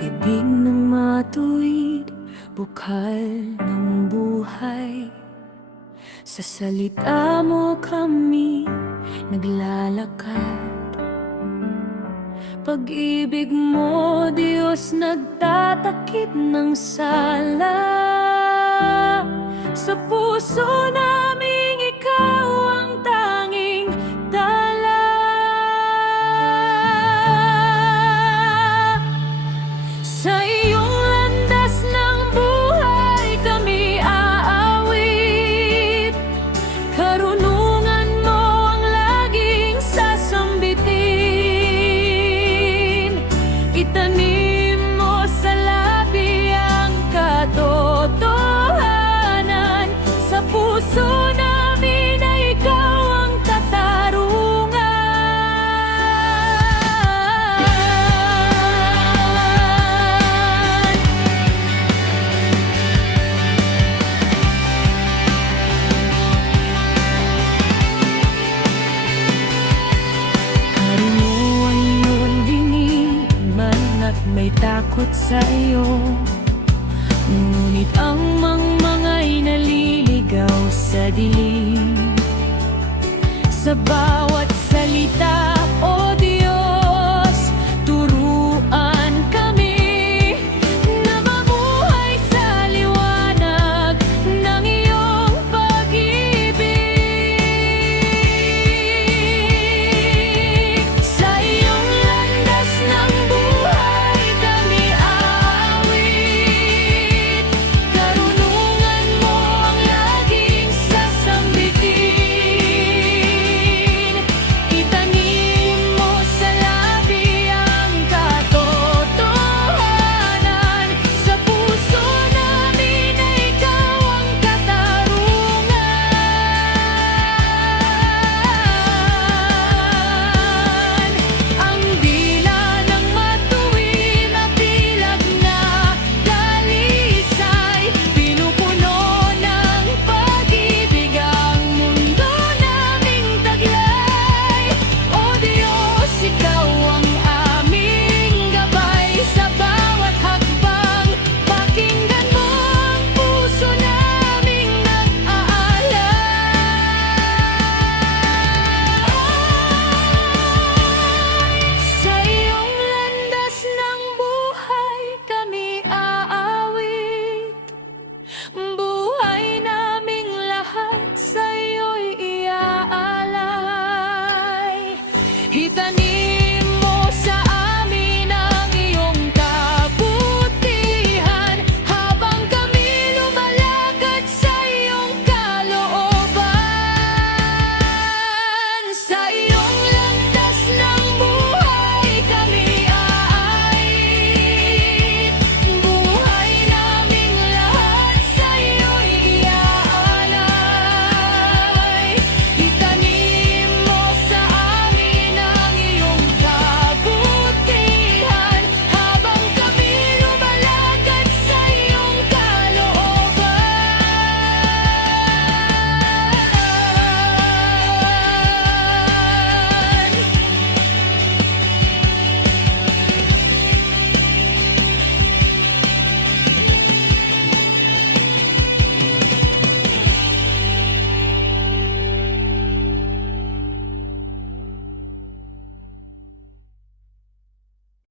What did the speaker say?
Pag-ibig ng matuwid, bukal ng buhay. Sa salita mo kami naglalakad. Pag-ibig mo, Diyos, nagtatakip ng sala. Sa puso naming ikaw ang tanging dala. Sa iyong landas ng buhay kami aawit. Karunungan mo ang laging sasambitin. Itanim mo sa labi ang katotohanan. Sa puso namin ay ikaw ang katarungan. Karunungan mo'y dinig man at may takot sa iyo. Ngunit ang mangmanga'y naliligaw sa dilim. Sa bawat salita